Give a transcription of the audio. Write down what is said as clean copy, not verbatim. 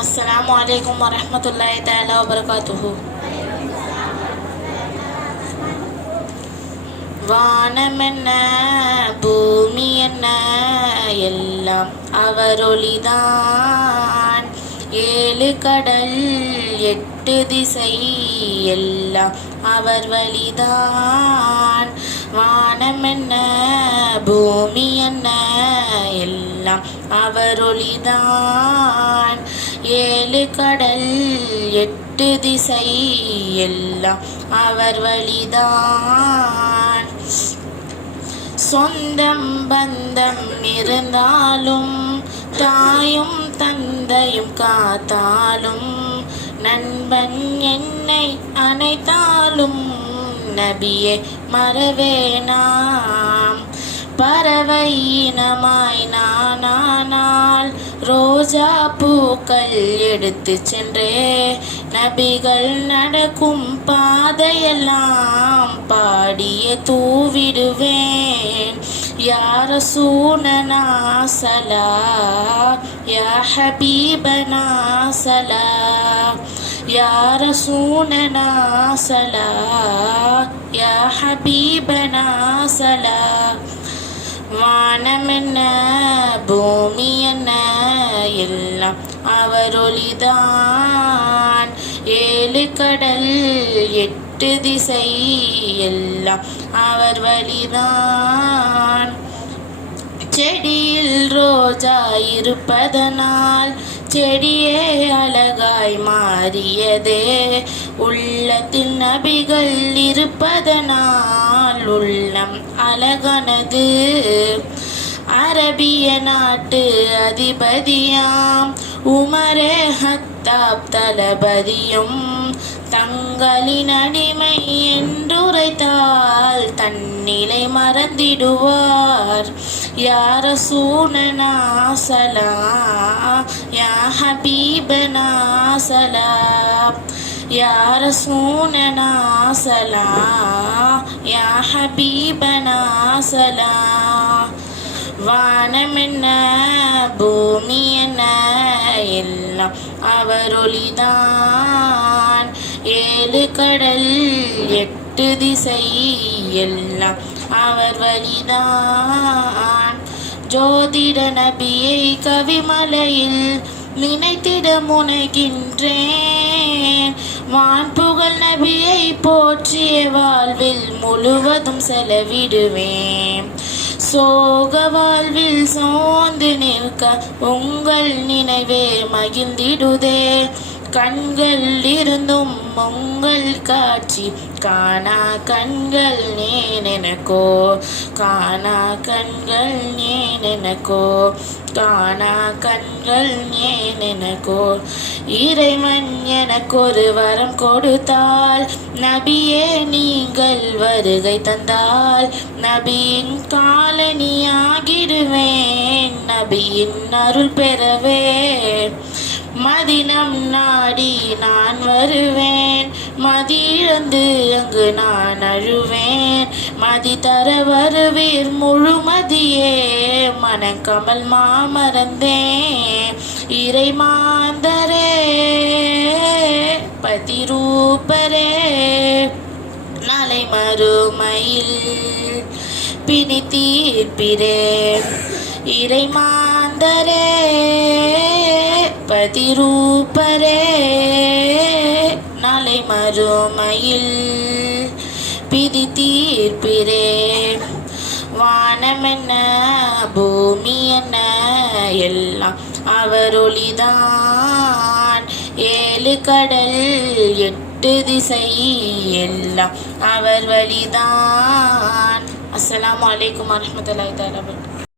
அஸ்ஸலாமு அலைக்கும் வரஹ்மத்துல்லாஹி தஆலா வபரகாத்துஹு. வானமென்ன பூமி என்ன எல்லாம் அவரொளிதான். ஏழு கடல் எட்டு திசை எல்லாம் அவர் வழிதான். வானமென்ன பூமி என்ன எல்லாம் அவரொளிதான். ஏழு கடல் எட்டு திசை எல்லாம் அவர் வழிதான். சொந்தம் பந்தம் இருந்தாலும் தாயும் தந்தையும் காத்தாலும் நண்பன் என்னை அணைத்தாலும் நபியே மறவேனாம். பறவை இனமாய் நானானால் ரோஜா பூக்கள் எடுத்து சென்றே நபிகள் நடக்கும் பாதையெல்லாம் பாடியே தூவிடுவேன். யா ரசூலனா ஸலா யா ஹபீபனா ஸலா யா ரசூலனா ஸலா யா ஹபீபனா ஸலா. வானமென்ன பூமி என்ன எல்லாம் அவரொளிதான். ஏழு கடல் எட்டு திசை எல்லாம் அவர் வழிதான். செடியில் ரோஜா இருப்பதனால் செடியே அழகாய் மாறியதே. உள்ளத்தில் நபிகள் இருப்பதனால் உள்ளம் அழகானது. அரபிய நாட்டு அதிபதியாம் உமரே ஹத்தாப் தளபதியும் தங்களின் அடிமை என்றுரைத்தால் தன்னிலை மறந்திடுவார். யா ரசூலனா ஸலா யா ஹபீபனா ஸலா யா ரசூலனா ஸலா யா ஹபீபனா ஸலா. வானமென்ன பூமி என்ன எல்லாம் அவரொளிதான். ஏழு கடல் எட்டு திசை எல்லாம் அவர் வழிதான். ஜோதிட நபியை கவிமலையில் நினைத்திட முனைகின்றேன். வான்புகழ் நபியை போற்றிய வாழ்வில் முழுவதும் செலவிடுவேன். சோக வாழ்வில் சோர்ந்து நிற்க உங்கள் நினைவே மகிழ்ந்திடுதே. கண்கள் இருந்தும் உங்கள் காட்சி காணா கண்கள் ஏனெனக்கோ காணா கண்கள் ஏனெனக்கோ காணா கண்கள் ஏனெனக்கோ. இறைவன் எனக்கொரு வரம் கொடுத்தால் நபியே நீங்கள் வருகை தந்தால் நபியின் காலனியாகிடுவேன். நபியின் அருள் பெறவே மதினம் நாடி நான் வருவேன். மதியிழந்து அங்கு நான் அழுவேன். மதி தர வருவீர் முழுமதியே மனக்கமல் மாமறந்தேன். இறை மாந்தரே பதிரூபரே நாளை மறுமையில் பிணி தீர்ப்பிரே. இறை மாந்தரே பதிரூபரே நாளை மறுமையில் பிதி தீர்ப்பிரே. வானமென்ன பூமி என்ன எல்லாம் அவரொளிதான். ஏழு கடல் எட்டு திசை எல்லாம் அவர் வழிதான். அஸ்ஸலாமு அலைக்கும் வரஹ்மத்துல்லாஹி தஆலா.